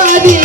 বাড়ি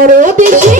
পরদেশে